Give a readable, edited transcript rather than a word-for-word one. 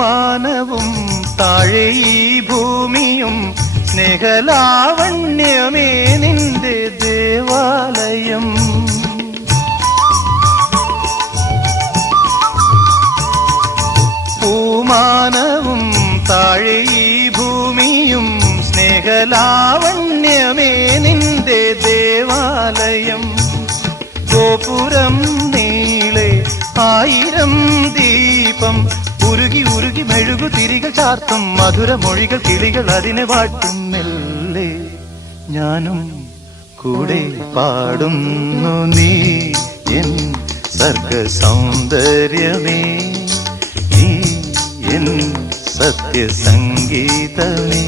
മാനവും താഴെ ഈ ഭൂമിയും സ്നേഹലാവണ്യമേ നിന്റെ ദേവാലയം. പൂമാനവും താഴെ ഈ ഭൂമിയും സ്നേഹലാവണ്യമേ നിന്റെ ദേവാലയം. ഗോപുരം നീളെ 1000 ദീപം ഉരുകി ഉരുകി മെഴുകു തിരികൾ ചാർത്തും മധുരമൊഴികൾ കിളികൾ അതിനെ വാട്ടുന്നില്ലേ. ഞാനും കൂടെ പാടുന്നു നീ എൻ സർഗ സൗന്ദര്യമേ, നീ എൻ സത്യസംഗീതമേ.